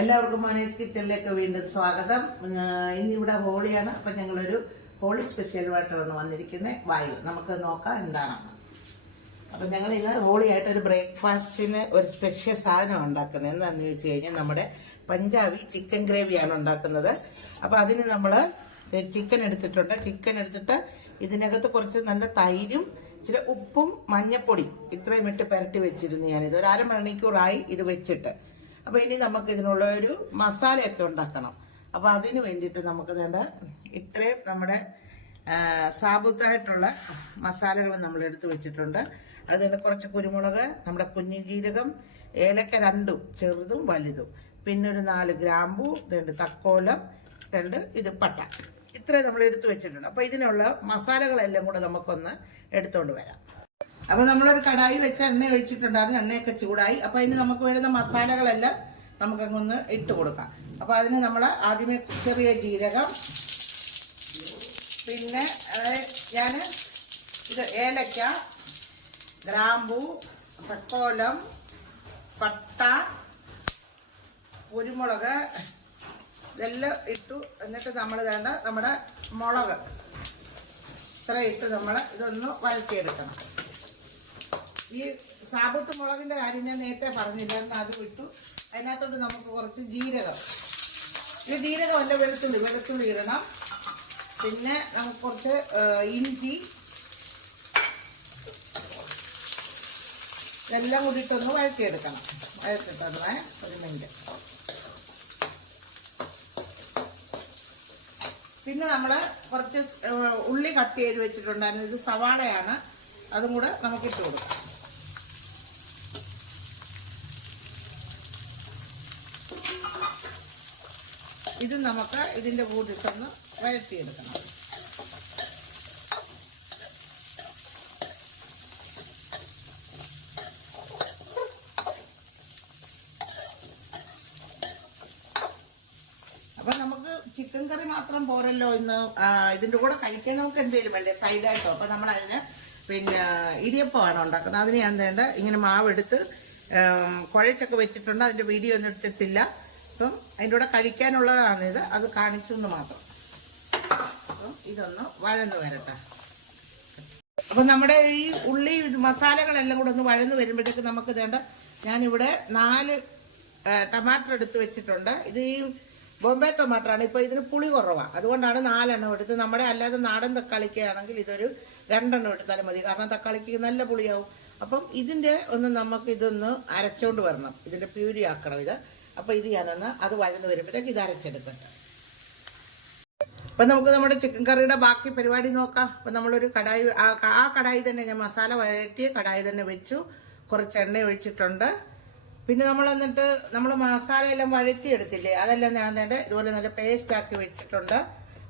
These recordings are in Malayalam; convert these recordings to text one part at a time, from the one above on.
എല്ലാവർക്കും മനീസ് കിച്ചണിലേക്ക് വീണ്ടും സ്വാഗതം. ഇന്നിവിടെ ഹോളിയാണ്. അപ്പം ഞങ്ങളൊരു ഹോളി സ്പെഷ്യലുമായിട്ടാണ് വന്നിരിക്കുന്നത്. വായു നമുക്ക് നോക്കാം എന്താണെന്ന്. അപ്പം ഞങ്ങൾ ഇന്ന് ഹോളിയായിട്ടൊരു ബ്രേക്ക്ഫാസ്റ്റിന് ഒരു സ്പെഷ്യൽ സാധനം ഉണ്ടാക്കുന്നത്. എന്താണെന്ന് ചോദിച്ചു കഴിഞ്ഞാൽ നമ്മുടെ പഞ്ചാബി ചിക്കൻ ഗ്രേവിയാണ് ഉണ്ടാക്കുന്നത്. അപ്പോൾ അതിന് നമ്മൾ ചിക്കൻ എടുത്തിട്ട് ഇതിനകത്ത് കുറച്ച് നല്ല തൈരും ഇച്ചിരി ഉപ്പും മഞ്ഞപ്പൊടി ഇത്രയും ഇട്ട് പുരട്ടി വെച്ചിരുന്നു. ഞാനിത് ഒരു അരമണിക്കൂറായി ഇത് വെച്ചിട്ട്. അപ്പോൾ ഇനി നമുക്ക് ഇതിനുള്ള ഒരു മസാലയൊക്കെ ഉണ്ടാക്കണം. അപ്പോൾ അതിന് വേണ്ടിയിട്ട് നമുക്ക് വേണ്ട ഇത്രയും നമ്മുടെ സാബുത്തായിട്ടുള്ള മസാലകൾ നമ്മൾ എടുത്ത് വെച്ചിട്ടുണ്ട്. അതിന് കുറച്ച് കുരുമുളക്, നമ്മുടെ കുഞ്ഞിജീരകം, ഏലക്ക രണ്ടും ചെറുതും വലുതും, പിന്നെ ഒരു 4 ഗ്രാമ്പൂ, 2 തക്കോലം, 2 ഇത് പട്ട, ഇത്രയും നമ്മൾ എടുത്ത് വെച്ചിട്ടുണ്ട്. അപ്പോൾ ഇതിനുള്ള മസാലകളെല്ലാം കൂടെ നമുക്കൊന്ന് എടുത്തുകൊണ്ട് വരാം. അപ്പോൾ നമ്മളൊരു കടായി വെച്ച് എണ്ണ ഒഴിച്ചിട്ടുണ്ടായിരുന്നു. എണ്ണയൊക്കെ ചൂടായി. അപ്പോൾ അതിന് നമുക്ക് വരുന്ന മസാലകളെല്ലാം നമുക്കങ്ങൊന്ന് ഇട്ട് കൊടുക്കാം. അപ്പോൾ അതിന് നമ്മൾ ആദ്യമേ ചെറിയ ജീരകം, പിന്നെ ഞാൻ ഇത് ഏലക്ക, ഗ്രാമ്പൂ, തക്കോലം, പട്ട, കുരുമുളക് ഇതെല്ലാം ഇട്ടു. എന്നിട്ട് നമ്മൾ വേണ്ട നമ്മുടെ മുളക് ഇത്ര ഇട്ട് നമ്മൾ ഇതൊന്ന് വഴറ്റിയെടുക്കണം. ഈ സാബുത്ത് മുളകിൻ്റെ കാര്യം ഞാൻ നേരത്തെ പറഞ്ഞില്ലായിരുന്നു, അത് വിട്ടു. അതിനകത്തോട്ട് നമുക്ക് കുറച്ച് ജീരകം, ഈ ജീരകമല്ല വെളുത്തുള്ളി ഇടണം. പിന്നെ നമുക്ക് കുറച്ച് ഇഞ്ചി, ഇതെല്ലാം കൂടിയിട്ടൊന്ന് വഴറ്റിയെടുക്കണം. വഴറ്റിട്ടൊന്ന് ഒരു മിനിറ്റ്. പിന്നെ നമ്മൾ കുറച്ച് ഉള്ളി കട്ട് ചെയ്ത് വെച്ചിട്ടുണ്ടായിരുന്നു. ഇത് സവാളയാണ്, അതും കൂടെ നമുക്കിട്ട് കൊടുക്കാം. ഇത് നമുക്ക് ഇതിൻ്റെ കൂട്ടിട്ടൊന്ന് വഴറ്റിയെടുക്കണം. അപ്പം നമുക്ക് ചിക്കൻ കറി മാത്രം പോരല്ലോ ഇന്ന്. ഇതിൻ്റെ കൂടെ കഴിക്കാൻ നമുക്ക് എന്തെങ്കിലും വേണ്ടേ സൈഡായിട്ടോ. അപ്പം നമ്മളതിന് പിന്നെ ഇടിയപ്പമാണ് ഉണ്ടാക്കുന്നത്. അതിന് ഞാൻ വേണ്ട ഇങ്ങനെ മാവെടുത്ത് കുഴച്ചൊക്കെ വെച്ചിട്ടുണ്ട്. അതിൻ്റെ വീഡിയോ ഒന്നും എടുത്തിട്ടില്ല. അപ്പം അതിൻ്റെ കൂടെ കഴിക്കാനുള്ളതാണിത്, അത് കാണിച്ചു എന്ന് മാത്രം. അപ്പം ഇതൊന്ന് വഴന്ന് വരട്ടെ. അപ്പം നമ്മുടെ ഈ ഉള്ളി മസാലകളെല്ലാം കൂടെ ഒന്ന് വഴന്ന് വരുമ്പോഴത്തേക്ക് നമുക്ക് വേണ്ട ഞാനിവിടെ 4 ടമാറ്റർ എടുത്ത് വെച്ചിട്ടുണ്ട്. ഇത് ഈ ബോംബെ ടൊമാറ്ററാണ്. ഇപ്പോൾ ഇതിന് പുളി കുറവാണ്, അതുകൊണ്ടാണ് 4 എണ്ണം എടുത്ത്. നമ്മുടെ അല്ലാതെ നാടൻ തക്കാളിക്കാണെങ്കിൽ ഇതൊരു 2 എണ്ണം എടുത്താലും മതി, കാരണം തക്കാളിക്ക് നല്ല പുളിയാവും. അപ്പം ഇതിൻ്റെ ഒന്ന് നമുക്ക് ഇതൊന്ന് അരച്ചുകൊണ്ട് വരണം, ഇതിൻ്റെ പ്യൂരി ആക്കണം ഇത്. അപ്പോൾ ഇത് ഞാനൊന്ന് അത് വഴന്ന് വരുമ്പോഴത്തേക്ക് ഇത് അരച്ചെടുക്കട്ടെ. അപ്പം നമുക്ക് നമ്മുടെ ചിക്കൻ കറിയുടെ ബാക്കി പരിപാടി നോക്കാം. അപ്പം നമ്മളൊരു കടായി, ആ കടായി തന്നെ ഞാൻ മസാല വഴറ്റിയ കടായി തന്നെ വെച്ചു. കുറച്ച് എണ്ണ ഒഴിച്ചിട്ടുണ്ട്. പിന്നെ നമ്മൾ എന്നിട്ട് നമ്മൾ മസാലയെല്ലാം വഴറ്റിയെടുത്തില്ലേ, അതെല്ലാം ഞാൻ തന്നെ ഇതുപോലെ നല്ല പേസ്റ്റ് ആക്കി വെച്ചിട്ടുണ്ട്.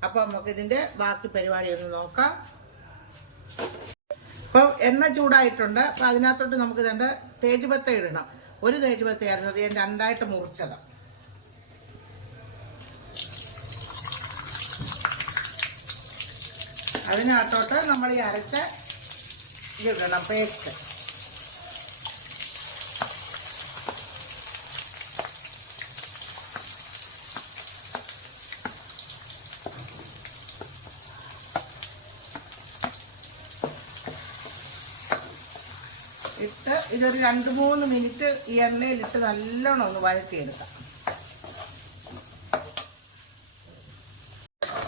അപ്പോൾ നമുക്ക് ഇതിൻ്റെ ബാക്കി പരിപാടി ഒന്ന് നോക്കാം. അപ്പോൾ എണ്ണ ചൂടായിട്ടുണ്ട്. അപ്പോൾ അതിനകത്തോട്ട് നമുക്ക് വേണ്ട തേജുപത്ത ഇടണം. ഒരു തേജുപത്തയായിരുന്നു, അത് ഞാൻ 2ആയിട്ട് മുറിച്ചത്. അതിനകത്തോട്ട് നമ്മൾ ഈ അരച്ച ഇതിടണം, പേസ്റ്റ്. ഇട്ട് ഇതൊരു 2-3 മിനിറ്റ് ഈ എണ്ണയിലിട്ട് നല്ലോണം ഒന്ന് വഴറ്റിയെടുക്കാം.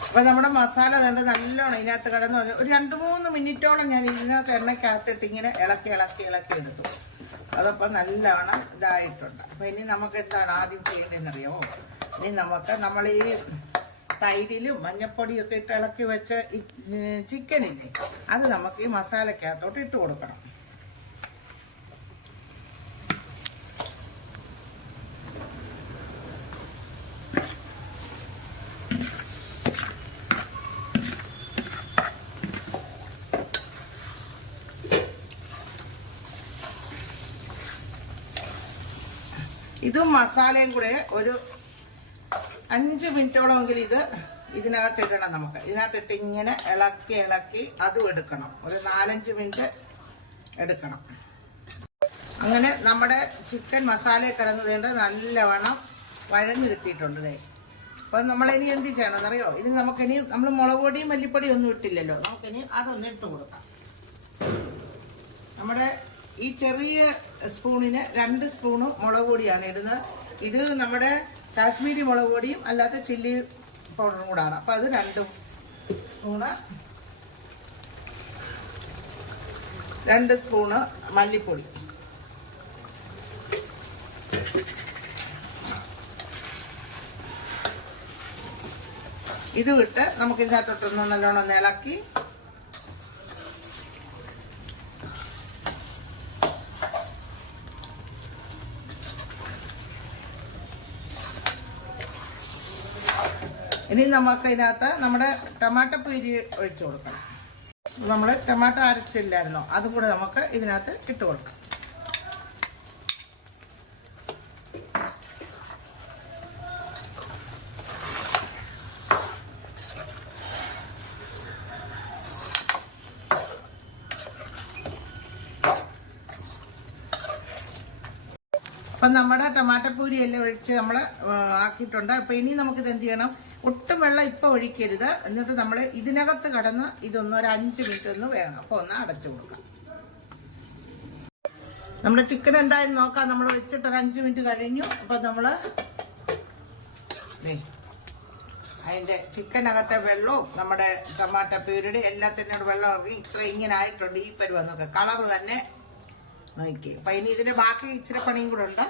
അപ്പൊ നമ്മുടെ മസാല കണ്ട് നല്ലോണം ഇതിനകത്ത് കിടന്ന് ഒരു 2-3 മിനിറ്റോളം ഞാൻ ഇതിനകത്ത് എണ്ണയ്ക്കകത്തിട്ട് ഇങ്ങനെ ഇളക്കി എടുത്തു. അതപ്പോൾ നല്ലോണം ഇതായിട്ടുണ്ട്. അപ്പൊ ഇനി നമുക്ക് എന്താണ് ആദ്യം ചെയ്യേണ്ടതെന്നറിയാമോ? ഇനി നമുക്ക് നമ്മൾ ഈ തൈരിലും മഞ്ഞപ്പൊടിയൊക്കെ ഇട്ട് ഇളക്കി വെച്ച ചിക്കനില്ലേ, അത് നമുക്ക് ഈ മസാലക്കകത്തോട്ട് ഇട്ട് കൊടുക്കണം. ഇതും മസാലയും കൂടെ ഒരു 5 മിനിറ്റോളമെങ്കിലും ഇതിനകത്ത് ഇടണം. നമുക്ക് ഇതിനകത്തിട്ട് ഇങ്ങനെ ഇളക്കി അതും എടുക്കണം. ഒരു 4-5 മിനിറ്റ് എടുക്കണം. അങ്ങനെ നമ്മുടെ ചിക്കൻ മസാല കിടന്നതുകൊണ്ട് നല്ലവണ്ണം വഴന്ന് കിട്ടിയിട്ടുണ്ട് ദേ. അപ്പം നമ്മളിനി എന്ത് ചെയ്യണമെന്നറിയോ? ഇത് നമുക്കിനി നമ്മൾ മുളക് പൊടിയും മല്ലിപ്പൊടിയും ഒന്നും ഇട്ടില്ലല്ലോ, നമുക്കിനി അതൊന്ന് ഇട്ട് കൊടുക്കാം. നമ്മുടെ ഈ ചെറിയ സ്പൂണിന് 2 സ്പൂണ് മുളക് പൊടിയാണ് ഇടുന്നത്. ഇത് നമ്മുടെ കാശ്മീരി മുളക് പൊടിയും അല്ലാത്ത ചില്ലി പൗഡറും കൂടാണ്. അപ്പം അത് 2 സ്പൂണ്, 2 സ്പൂണ് മല്ലിപ്പൊടി. ഇത് വിട്ട് നമുക്ക് ഇതിനകത്തോട്ടൊന്ന് നല്ലോണം ഇളക്കി ഇനി നമുക്ക് ഇതിനകത്ത് നമ്മുടെ ടൊമാറ്റോ പ്യൂരി ഒഴിച്ചു കൊടുക്കണം. നമ്മൾ ടൊമാറ്റോ അരച്ചില്ലായിരുന്നോ, അതും കൂടെ നമുക്ക് ഇതിനകത്ത് ഇട്ട് കൊടുക്കാം. അപ്പം നമ്മുടെ ടൊമാറ്റോ പൂരി എല്ലാം ഒഴിച്ച് നമ്മൾ ആക്കിയിട്ടുണ്ട്. അപ്പം ഇനി നമുക്കിത് എന്ത് ചെയ്യണം? ഒട്ടും വെള്ളം ഇപ്പം ഒഴിക്കരുത്. എന്നിട്ട് നമ്മൾ ഇതിനകത്ത് കടന്ന് ഇതൊന്ന് ഒരു 5 മിനിറ്റ് ഒന്ന് വേണം. അപ്പോൾ ഒന്ന് അടച്ചു കൊടുക്കാം. നമ്മുടെ ചിക്കൻ എന്തായാലും നോക്കാം. നമ്മൾ വെച്ചിട്ട് ഒരു 5 മിനിറ്റ് കഴിഞ്ഞു. അപ്പം നമ്മൾ അതിൻ്റെ ചിക്കനകത്തെ വെള്ളവും നമ്മുടെ ടൊമാറ്റോ പ്യൂരിയുടെ എല്ലാത്തിനോട് വെള്ളം ഇറങ്ങി ഇത്ര ഇങ്ങനെ ആയിട്ടുണ്ട്. ഈ പരുവം നോക്കുക, കളറ് തന്നെ നോക്കി. അപ്പം ഇനി ഇതിൻ്റെ ബാക്കി ഇച്ചിരി പണിയും കൂടെ ഉണ്ട്.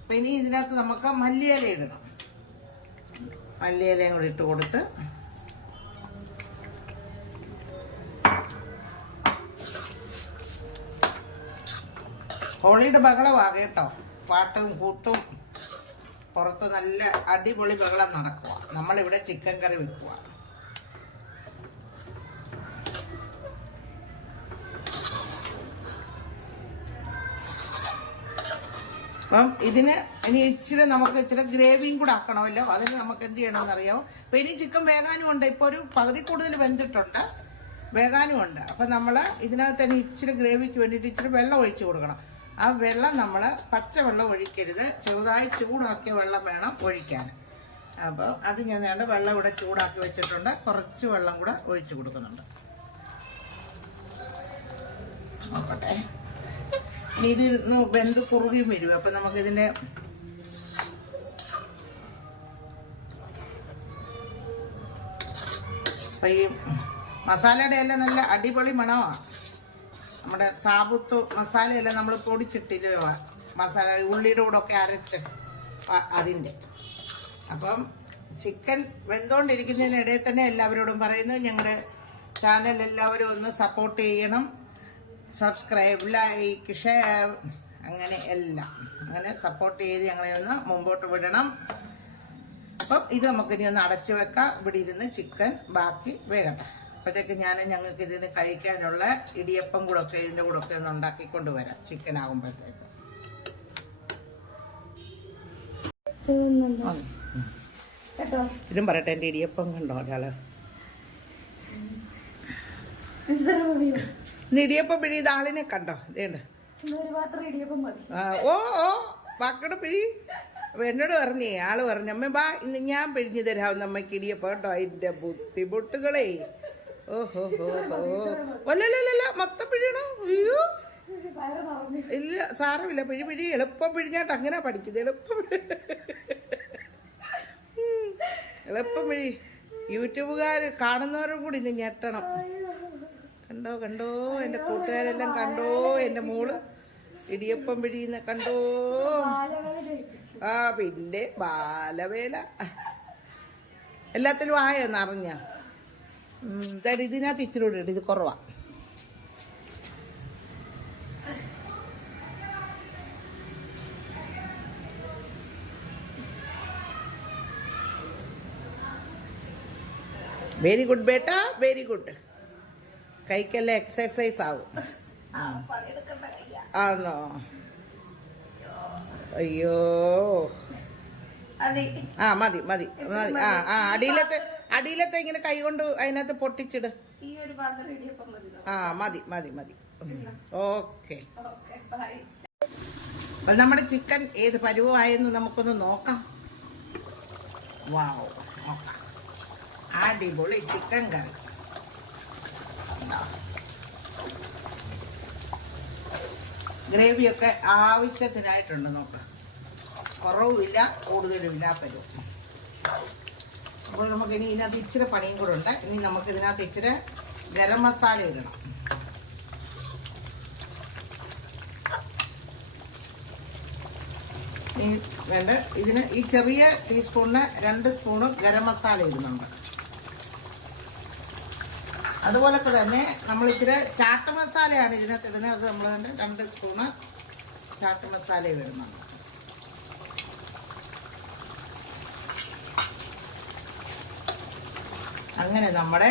അപ്പം ഇനി ഇതിനകത്ത് നമുക്ക് മല്ലിയില ഇടണം. മല്ലിയിലയും കൂടി ഇട്ട് കൊടുത്ത് ഹോളിയുടെ ബഹളമാകെ കേട്ടോ. പാട്ടും കൂട്ടും പുറത്ത് നല്ല അടിപൊളി ബഹളം നടക്കുക. നമ്മളിവിടെ ചിക്കൻ കറി വെക്കുക. അപ്പം ഇതിന് ഇനി നമുക്ക് ഇച്ചിരി ഗ്രേവിയും കൂടെ ആക്കണമല്ലോ. അതിന് നമുക്ക് എന്ത് ചെയ്യണമെന്നറിയാമോ? അപ്പം ഇനി ചിക്കൻ വേകാനും ഉണ്ട്. ഇപ്പോൾ ഒരു പകുതി കൂടുതൽ വെന്തിട്ടുണ്ട്, വേകാനും ഉണ്ട്. അപ്പം നമ്മൾ ഇതിനകത്ത് തന്നെ ഇച്ചിരി ഗ്രേവിക്ക് വേണ്ടിയിട്ട് ഇച്ചിരി വെള്ളം ഒഴിച്ച് കൊടുക്കണം. ആ വെള്ളം നമ്മൾ പച്ചവെള്ളം ഒഴിക്കരുത്, ചെറുതായി ചൂടാക്കിയ വെള്ളം വേണം ഒഴിക്കാൻ. അപ്പോൾ അത് ഞാൻ വേണ്ട വെള്ളം ഇവിടെ ചൂടാക്കി വെച്ചിട്ടുണ്ട്. കുറച്ച് വെള്ളം കൂടെ ഒഴിച്ച് കൊടുക്കുന്നുണ്ട്. നോക്കട്ടെ, ഇനി ഇത് വെന്ത് കുറുകിയും വരും. അപ്പം നമുക്കിതിൻ്റെ അപ്പം ഈ മസാലയുടെ എല്ലാം നല്ല അടിപൊളി മണമാണ്. നമ്മുടെ സാബുത്ത് മസാലയെല്ലാം നമ്മൾ പൊടിച്ചിട്ടില്ല, മസാല ഉള്ളിയുടെ കൂടെ ഒക്കെ അരച്ച് അതിൻ്റെ. അപ്പം ചിക്കൻ വെന്തുകൊണ്ടിരിക്കുന്നതിനിടയിൽ തന്നെ എല്ലാവരോടും പറയുന്നു, ഞങ്ങളുടെ ചാനൽ എല്ലാവരും ഒന്ന് സപ്പോർട്ട് ചെയ്യണം. സബ്സ്ക്രൈബ്, ലൈക്ക്, ഷെയർ, അങ്ങനെ എല്ലാം അങ്ങനെ സപ്പോർട്ട് ചെയ്ത് ഞങ്ങളെ ഒന്ന് മുമ്പോട്ട് വിടണം. അപ്പം ഇത് നമുക്കിനി ഒന്ന് അടച്ചു വെക്കാം. ഇവിടെ ഇരുന്ന് ചിക്കൻ ബാക്കി വേകട്ടെ. അപ്പോഴത്തേക്ക് ഞങ്ങൾക്ക് ഇതിന് കഴിക്കാനുള്ള ഇടിയപ്പം കൂടെ ഒക്കെ ഇതിൻ്റെ കൂടെ ഒക്കെ ഒന്ന് ഉണ്ടാക്കിക്കൊണ്ട് വരാം ചിക്കൻ ആകുമ്പോഴത്തേക്ക്. ഇതും പറയട്ടെ, എൻ്റെ ഇടിയപ്പം കണ്ടോ ഒരാള്? ഇടിയപ്പം പിഴിയത് ആളിനെ കണ്ടോ? ഇതേണ്ട ഓ ബാക്കിയുടെ പിഴി. അപ്പൊ എന്നോട് പറഞ്ഞേ, ആള് പറഞ്ഞു, അമ്മ ബാ ഇന്ന് ഞാൻ പിഴിഞ്ഞു തരാം നമ്മക്ക് ഇടിയപ്പം കേട്ടോ. അതിന്റെ ബുദ്ധിമുട്ടുകളേ, ഓഹോ ഹോ ഹോ. ഒല്ലല്ല മൊത്തം പിഴിയണോ? അയ്യോ ഇല്ല, സാരമില്ല, പിഴി എളുപ്പം പിഴിഞ്ഞാട്ട് അങ്ങനെ പഠിക്കുന്നത്. എളുപ്പം പിഴി. യൂട്യൂബുകാർ കാണുന്നവരും കൂടി ഇന്ന് ഞെട്ടണം. കണ്ടോ എൻ്റെ കൂട്ടുകാരെല്ലാം കണ്ടോ, എൻ്റെ മോള് ഇടിയപ്പം പിഴിയുന്ന കണ്ടോ. ആ പിന്നെ ബാലവേല എല്ലാത്തിലും ആയോന്ന് അറിഞ്ഞ. എന്തായാലും ഇതിനകത്ത് ഇച്ചിരി കൂടി ഇത് കുറവാ. വെരി ഗുഡ് ബേട്ടാ, വെരി ഗുഡ്. കൈക്കെല്ലാം എക്സസൈസ് ആവും. ആണോ? അയ്യോ ആ മതി മതി മതി. ആ അടിയിലത്തെ ഇങ്ങനെ കൈ കൊണ്ട് അതിനകത്ത് പൊട്ടിച്ചിട്. ആ മതി മതി മതി. ഓക്കെ. അപ്പം നമ്മുടെ ചിക്കൻ ഏത് പരുവമായെന്ന് നമുക്കൊന്ന് നോക്കാം. വാവ്, നോക്കാം. അടിപൊളി ചിക്കൻ കറി. ഗ്രേവിയൊക്കെ ആവശ്യത്തിനായിട്ടുണ്ട്. നോക്കാം, കുറവുമില്ല കൂടുതലുമില്ല പരുവം. അപ്പോൾ നമുക്കിനി ഇതിനകത്ത് ഇച്ചിരി പണിയും കൂടെ ഉണ്ട്. ഇനി നമുക്ക് ഇതിനകത്ത് ഇച്ചിരി ഗരം മസാല ഇടണം. ഈ വേണ്ട ഇതിന് ഈ ചെറിയ ടീസ്പൂണിന് 2 സ്പൂണ് ഗരം മസാല ഇടുന്നുണ്ട്. അതുപോലൊക്കെ തന്നെ നമ്മൾ ഇച്ചിരി ചാട്ട് മസാലയാണ് ഇതിനകത്ത് ഇടുന്നത്. അത് നമ്മൾ 2 സ്പൂണ് ചാട്ട് മസാല ഇടുന്നുണ്ട്. അങ്ങനെ നമ്മുടെ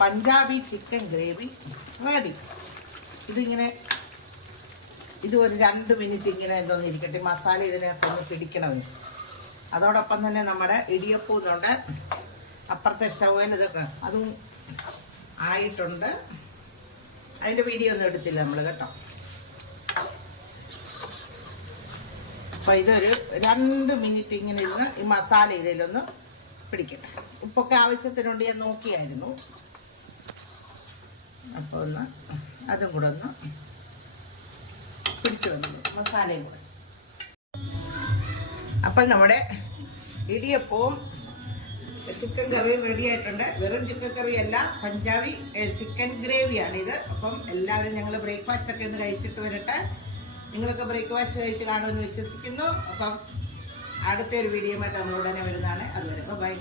പഞ്ചാബി ചിക്കൻ ഗ്രേവി റെഡി. ഇതിങ്ങനെ ഇത് ഒരു 2 മിനിറ്റ് ഇങ്ങനെ എന്തോന്ന് ഇരിക്കട്ടെ, മസാല ഇതിനകത്തൊന്ന് പിടിക്കണമേ. അതോടൊപ്പം തന്നെ നമ്മുടെ ഇടിയപ്പം ഇതുണ്ട് അപ്പുറത്തെ സ്റ്റൗവിൽ. ഇതൊക്കെ അതും ആയിട്ടുണ്ട്. അതിൻ്റെ വീഡിയോ ഒന്നും എടുത്തില്ല നമ്മൾ കേട്ടോ. അപ്പോൾ ഇതൊരു 2 മിനിറ്റ് ഇങ്ങനെ ഇരുന്ന് ഈ മസാല ഇതിലൊന്ന് പിടിക്കട്ടെ. ഉപ്പൊക്കെ ആവശ്യത്തിനുണ്ട്, ഞാൻ നോക്കിയായിരുന്നു. അപ്പോൾ ഒന്ന് അതും കൂടെ ഒന്ന് പിടിച്ചു വന്നു മസാലയും കൂടെ. അപ്പോൾ നമ്മുടെ ഇടിയപ്പവും ചിക്കൻ കറിയും റെഡി ആയിട്ടുണ്ട്. വെറും ചിക്കൻ കറിയല്ല, പഞ്ചാബി ചിക്കൻ ഗ്രേവിയാണിത്. അപ്പം എല്ലാവരും ഞങ്ങൾ ബ്രേക്ക്ഫാസ്റ്റ് ഒക്കെ ഒന്ന് കഴിച്ചിട്ട് വരട്ടെ. നിങ്ങളൊക്കെ ബ്രേക്ക്ഫാസ്റ്റ് കഴിച്ച് കാണുമെന്ന് വിശ്വസിക്കുന്നു. അപ്പം അടുത്തൊരു വീഡിയോയുമായിട്ട് നമ്മൾ ഉടനെ വരുന്നതാണ്. അതുവരെ ബൈ.